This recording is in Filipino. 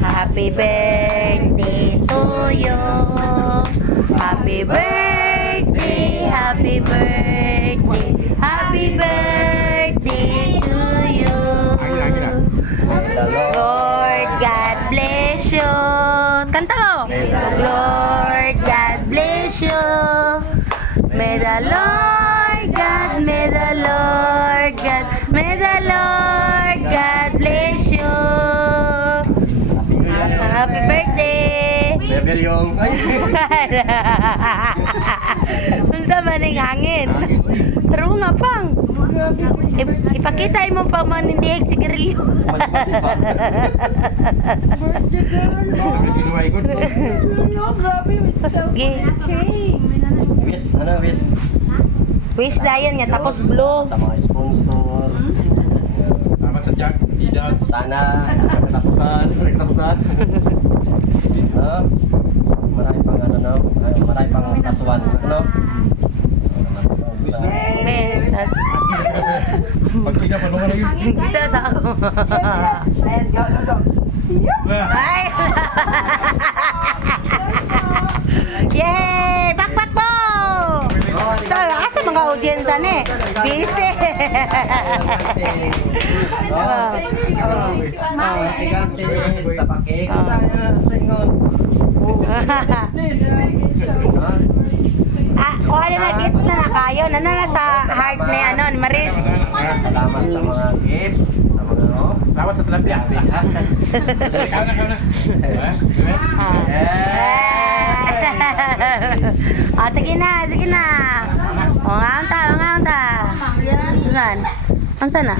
Happy birthday to you. Happy birthday, happy birthday, happy birthday to you. Lord God bless you. Kanta mo. Lord God bless you. May the Lord God, may the Lord God, may the Lord God bless you. Happy birthday. Never yung... Unsa man ning hangin? Pero nga pang. Ipakita mo pa man hindi sigarilyo. Sige. Wish, ano wish? Wish dayon nga tapos blue. Sa mga sponsor. Salamat sa Jack. Didas. Sana Katapusan. Katapusan. marami pang ano no, marami pang kasuhan ano. Best. Pag hindi pa nung ano yun. Isa sa ako. Ay! Yay! Pakpak po! So, asa mga audience ani? Busy. Sa pakik sa ingon. Kuha na gifts na kayo. Ano na sa heart ni ano, ni Maris? Salamat sa mga gift, sa mga no. Salamat sa tilapia. Ikaw na. Sige na. O, ngaon ta. Tunan. Ang sana?